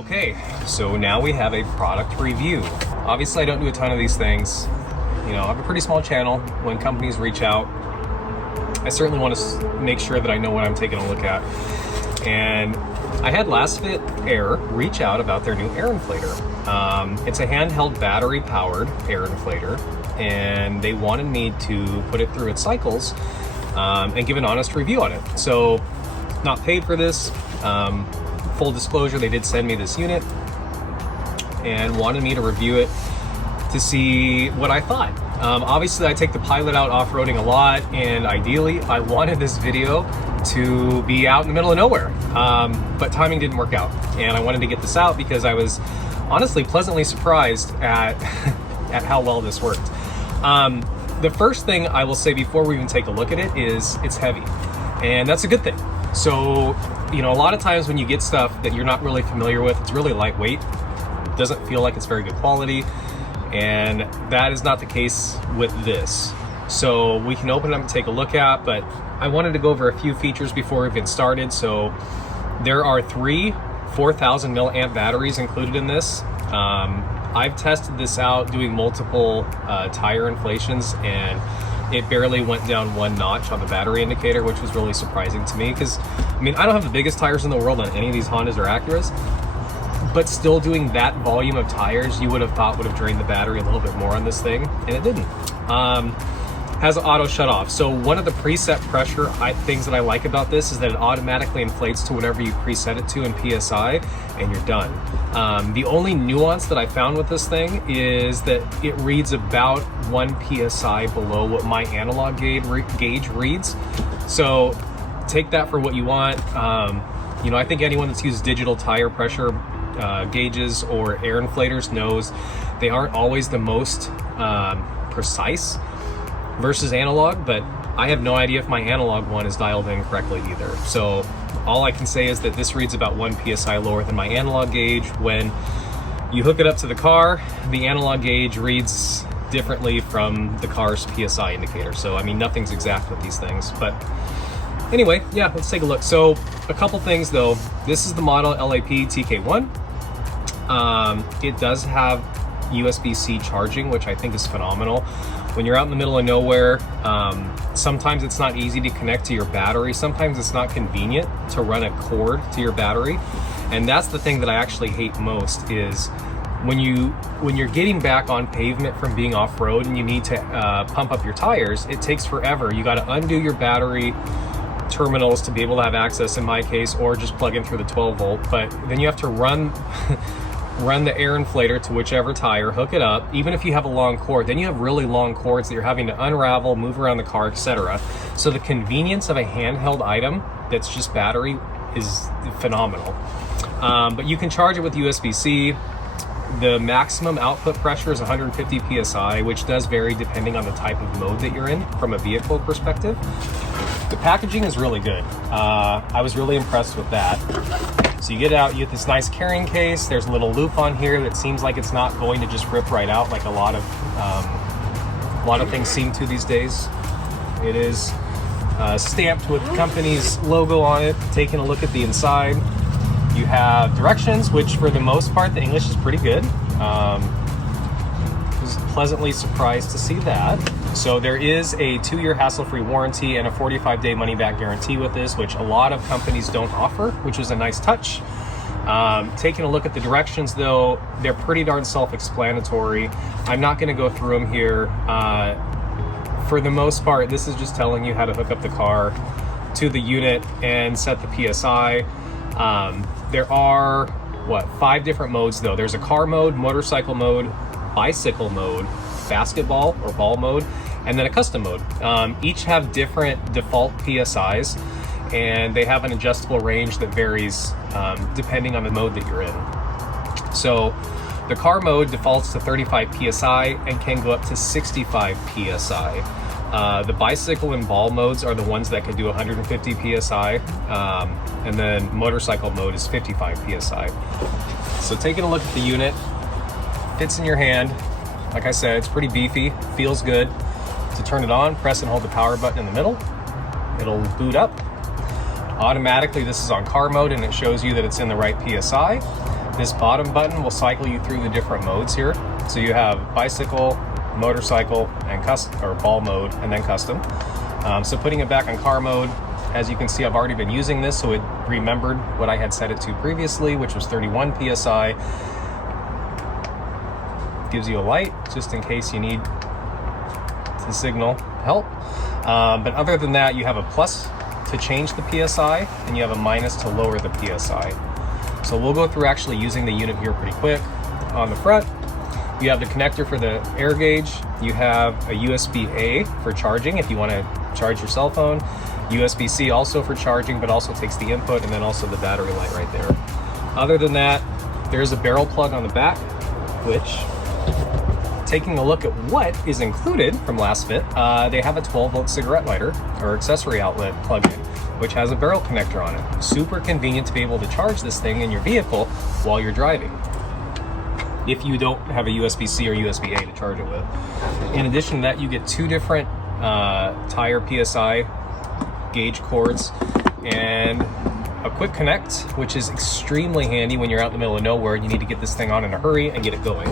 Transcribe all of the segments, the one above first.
Okay, so now we have a product review. Obviously I don't do a ton of these things. You know, I have a pretty small channel. When companies reach out, I certainly want to make sure that I know what I'm taking a look at. And I had Lasfit Air reach out about their new air inflator. It's a handheld battery powered air inflator, and they wanted me to put it through its cycles and give an honest review on it. So, not paid for this. Full disclosure, they did send me this unit and wanted me to review it to see what I thought. Obviously, I take the Pilot out off-roading a lot, and ideally, I wanted this video to be out in the middle of nowhere, but timing didn't work out, and I wanted to get this out because I was honestly pleasantly surprised at at how well this worked. The first thing I will say before we even take a look at it is it's heavy, and that's a good thing. So, you know, a lot of times when you get stuff that you're not really familiar with, it's really lightweight. It doesn't feel like it's very good quality, and that is not the case with this. So we can open it up and take a look at, but I wanted to go over a few features before we even started. So there are 3 4,000 milliamp batteries included in this. I've tested this out doing multiple tire inflations, and it barely went down 1 notch on the battery indicator, which was really surprising to me because, I mean, I don't have the biggest tires in the world on any of these Hondas or Acuras, but still doing that volume of tires, you would have thought would have drained the battery a little bit more on this thing, and it didn't. Has an auto shut off. So one of the preset pressure things that I like about this is that it automatically inflates to whatever you preset it to in PSI, and you're done. The only nuance that I found with this thing is that it reads about 1 PSI below what my analog gauge reads. So take that for what you want. You know, I think anyone that's used digital tire pressure gauges or air inflators knows they aren't always the most precise versus analog, but I have no idea if my analog one is dialed in correctly either. So all I can say is that this reads about 1 PSI lower than my analog gauge. When you hook it up to the car, the analog gauge reads differently from the car's PSI indicator. So, I mean, nothing's exact with these things, but anyway, yeah, let's take a look. So a couple things though. This is the model LAP TK1. It does have USB-C charging, which I think is phenomenal. When you're out in the middle of nowhere, sometimes it's not easy to connect to your battery. Sometimes it's not convenient to run a cord to your battery. And that's the thing that I actually hate most is when you're getting back on pavement from being off-road and you need to pump up your tires, it takes forever. You got to undo your battery terminals to be able to have access in my case, or just plug in through the 12 volt. But then you have to run the air inflator to whichever tire, hook it up. Even if you have a long cord, then you have really long cords that you're having to unravel, move around the car, etc. So the convenience of a handheld item that's just battery is phenomenal. But you can charge it with USB-C. The maximum output pressure is 150 PSI, which does vary depending on the type of mode that you're in from a vehicle perspective. The packaging is really good. I was really impressed with that. So you get out, you get this nice carrying case. There's a little loop on here that seems like it's not going to just rip right out like a lot of things seem to these days. It is stamped with the company's logo on it. Taking a look at the inside, you have directions, which for the most part, the English is pretty good. Was pleasantly surprised to see that. So there is a 2-year hassle-free warranty and a 45-day money-back guarantee with this, which a lot of companies don't offer, which was a nice touch. Taking a look at the directions though, they're pretty darn self-explanatory. I'm not gonna go through them here. For the most part, this is just telling you how to hook up the car to the unit and set the PSI. There are, 5 different modes though. There's a car mode, motorcycle mode, bicycle mode, basketball or ball mode, and then a custom mode. Each have different default PSIs, and they have an adjustable range that varies depending on the mode that you're in. So the car mode defaults to 35 PSI and can go up to 65 PSI. The bicycle and ball modes are the ones that can do 150 PSI, and then motorcycle mode is 55 PSI. So taking a look at the unit, fits in your hand. Like I said, it's pretty beefy, feels good. To turn it on, press and hold the power button in the middle. It'll boot up. Automatically, this is on car mode and it shows you that it's in the right PSI. This bottom button will cycle you through the different modes here. So you have bicycle, motorcycle, and custom, or ball mode, and then custom. So putting it back on car mode, as you can see, I've already been using this, so it remembered what I had set it to previously, which was 31 PSI. Gives you a light, just in case you need to signal help. But other than that, you have a plus to change the PSI, and you have a minus to lower the PSI. So we'll go through actually using the unit here pretty quick. On the front, you have the connector for the air gauge. You have a USB-A for charging if you want to charge your cell phone. USB-C also for charging, but also takes the input, and then also the battery light right there. Other than that, there's a barrel plug on the back, which, taking a look at what is included from Lasfit, they have a 12-volt cigarette lighter or accessory outlet plug-in, which has a barrel connector on it. Super convenient to be able to charge this thing in your vehicle while you're driving, if you don't have a USB-C or USB-A to charge it with. In addition to that, you get two different tire PSI gauge cords and a quick connect, which is extremely handy when you're out in the middle of nowhere and you need to get this thing on in a hurry and get it going.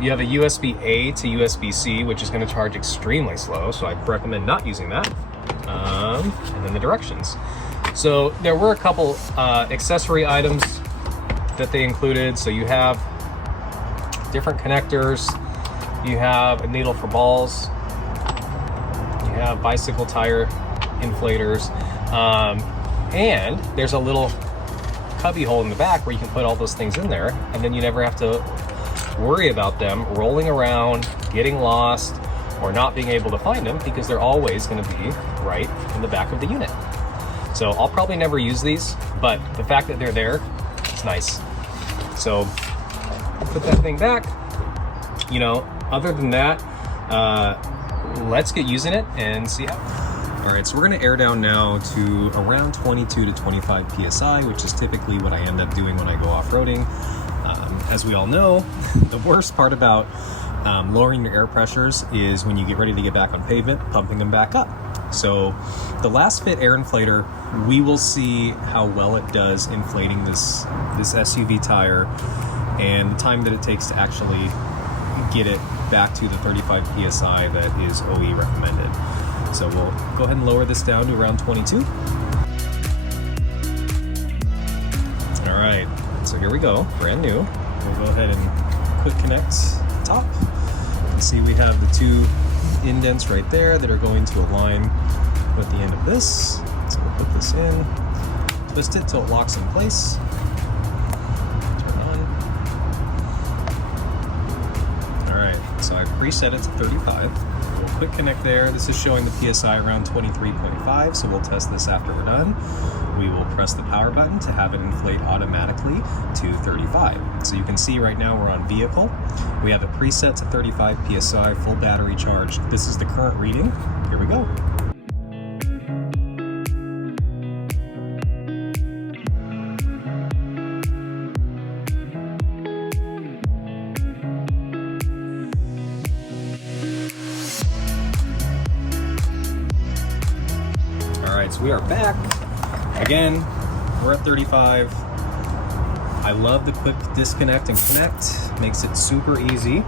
You have a USB-A to USB-C, which is going to charge extremely slow, so I recommend not using that. And then the directions. So there were a couple accessory items that they included. So you have different connectors, you have a needle for balls, you have bicycle tire inflators, and there's a little cubby hole in the back where you can put all those things in there, and then you never have to worry about them rolling around, getting lost, or not being able to find them, because they're always going to be right in the back of the unit. So I'll probably never use these, but the fact that they're there, it's nice. So put that thing back. You know, other than that, let's get using it and see how. All right, so we're gonna air down now to around 22 to 25 PSI, which is typically what I end up doing when I go off-roading. As we all know, the worst part about lowering your air pressures is when you get ready to get back on pavement, pumping them back up. So the Lasfit Air Inflator, we will see how well it does inflating this SUV tire and the time that it takes to actually get it back to the 35 PSI that is OE recommended. So we'll go ahead and lower this down to around 22. All right, so here we go, brand new. We'll go ahead and quick connect top. You can see we have the two indents right there that are going to align with the end of this. So we'll put this in, twist it till it locks in place. Turn on. All right, so I've preset it to 35. We'll quick connect there. This is showing the PSI around 23.5, so we'll test this after we're done. We will press the power button to have it inflate automatically to 35. So you can see right now we're on vehicle. We have it preset to 35 PSI, full battery charge. This is the current reading. Here we go. All right, so we are back. Again, we're at 35. I love the quick disconnect and connect. Makes it super easy.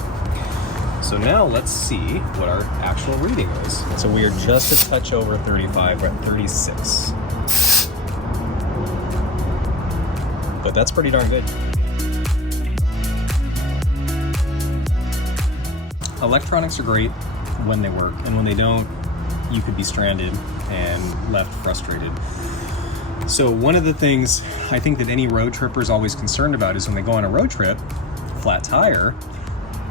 So now let's see what our actual reading is. So we are just a touch over 35, we're at 36. But that's pretty darn good. Electronics are great when they work, and when they don't, you could be stranded and left frustrated. So one of the things I think that any road tripper is always concerned about is when they go on a road trip, flat tire,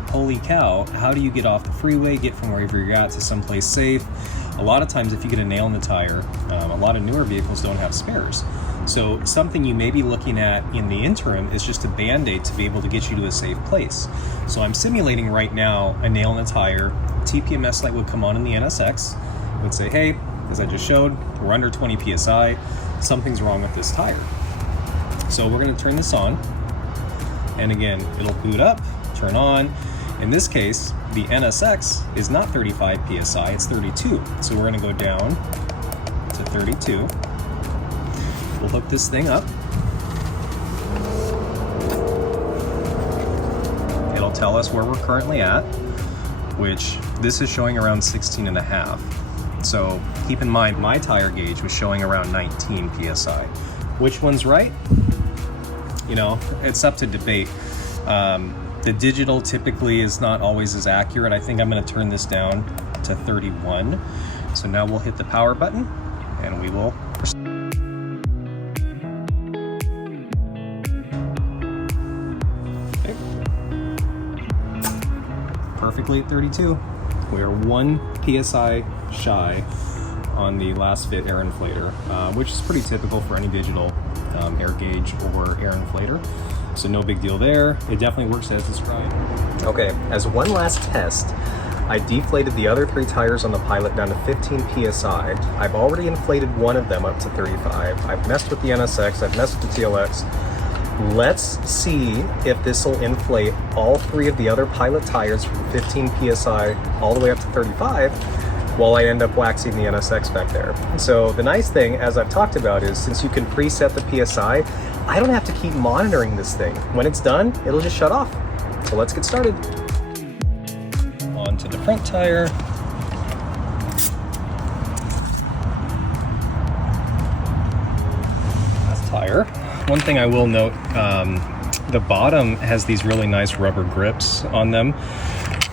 holy cow, how do you get off the freeway, get from wherever you're at to someplace safe? A lot of times if you get a nail in the tire, a lot of newer vehicles don't have spares. So something you may be looking at in the interim is just a Band-Aid to be able to get you to a safe place. So I'm simulating right now a nail in the tire. TPMS light would come on in the NSX, would say, hey, as I just showed, we're under 20 PSI, something's wrong with this tire. So we're gonna turn this on, and again, it'll boot up, turn on. In this case, the NSX is not 35 PSI, it's 32. So we're gonna go down to 32. We'll hook this thing up. tell us where we're currently at, which this is showing around 16.5. So keep in mind, my tire gauge was showing around 19 PSI. Which one's right? You know, it's up to debate. The digital typically is not always as accurate. I think I'm gonna turn this down to 31. So now we'll hit the power button and we will proceed. Perfectly at 32. We are 1 PSI shy on the Lasfit Air Inflator, which is pretty typical for any digital air gauge or air inflator. So no big deal there. It definitely works as described. Okay, as one last test, I deflated the other 3 tires on the Pilot down to 15 PSI. I've already inflated one of them up to 35. I've messed with the NSX, I've messed with the TLX. Let's see if this will inflate all 3 of the other Pilot tires from 15 PSI all the way up to 35 while I end up waxing the NSX back there. So the nice thing, as I've talked about, is since you can preset the PSI, I don't have to keep monitoring this thing. When it's done, it'll just shut off. So let's get started. On to the front tire. Last tire. One thing I will note, the bottom has these really nice rubber grips on them,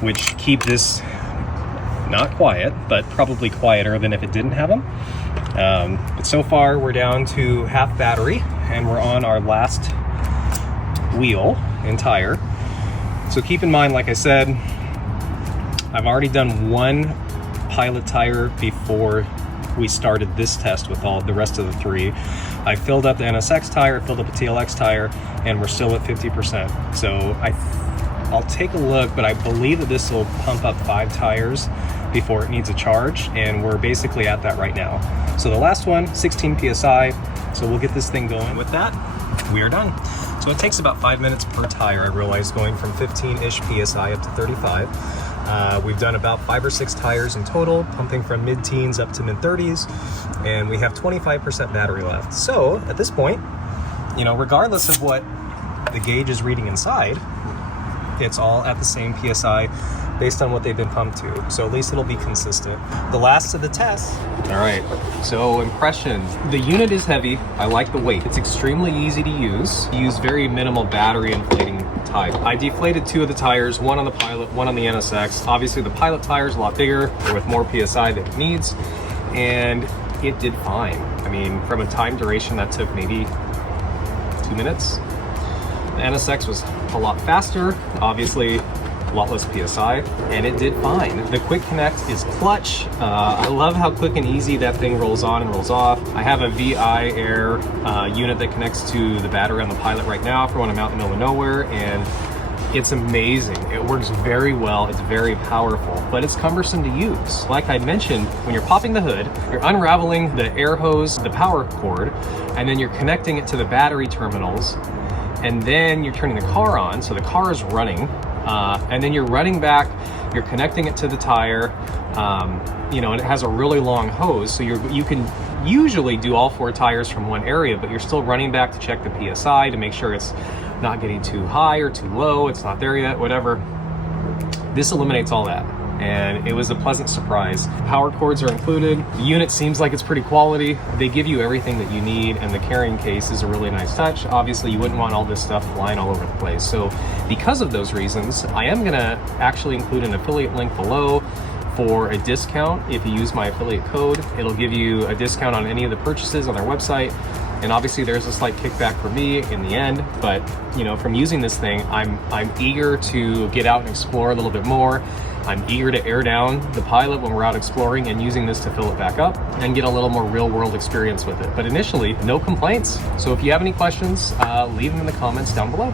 which keep this not quiet, but probably quieter than if it didn't have them. But so far we're down to half battery and we're on our last wheel and tire. So keep in mind, like I said, I've already done 1 Pilot tire before we started this test with all the rest of the 3. I filled up the NSX tire, filled up the TLX tire, and we're still at 50%. So I'll take a look, but I believe that this will pump up 5 tires before it needs a charge, and we're basically at that right now. So the last one, 16 PSI, so we'll get this thing going. With that, we are done. So it takes about 5 minutes per tire, I realize, going from 15-ish PSI up to 35. We've done about 5 or 6 tires in total, pumping from mid-teens up to mid-30s, and we have 25% battery left. So at this point, you know, regardless of what the gauge is reading inside, it's all at the same PSI based on what they've been pumped to. So at least it'll be consistent. The last of the tests. All right, so impressions. The unit is heavy. I like the weight. It's extremely easy to use. You use very minimal battery inflating type. I deflated 2 of the tires, 1 on the Pilot, 1 on the NSX. Obviously the Pilot tire is a lot bigger with more PSI than it needs, and it did fine. I mean, from a time duration, that took maybe 2 minutes. The NSX was a lot faster, obviously a lot less PSI, and it did fine. The quick connect is clutch. I love how quick and easy that thing rolls on and rolls off. I have a VI Air unit that connects to the battery on the Pilot right now for when I'm out in the middle of nowhere, and it's amazing. It works very well, it's very powerful, but it's cumbersome to use. Like I mentioned, when you're popping the hood, you're unraveling the air hose, the power cord, and then you're connecting it to the battery terminals, and then you're turning the car on, so the car is running, and then you're running back, you're connecting it to the tire, you know, and it has a really long hose, so you can usually do all 4 tires from one area, but you're still running back to check the PSI to make sure it's not getting too high or too low, it's not there yet, whatever. This eliminates all that, and it was a pleasant surprise. Power cords are included. The unit seems like it's pretty quality. They give you everything that you need, and the carrying case is a really nice touch. Obviously, you wouldn't want all this stuff flying all over the place. So because of those reasons, I am gonna actually include an affiliate link below for a discount. If you use my affiliate code, it'll give you a discount on any of the purchases on their website. And obviously there's a slight kickback for me in the end, but you know, from using this thing, I'm eager to get out and explore a little bit more. I'm eager to air down the Pilot when we're out exploring and using this to fill it back up and get a little more real world experience with it. But initially, no complaints. So if you have any questions, leave them in the comments down below.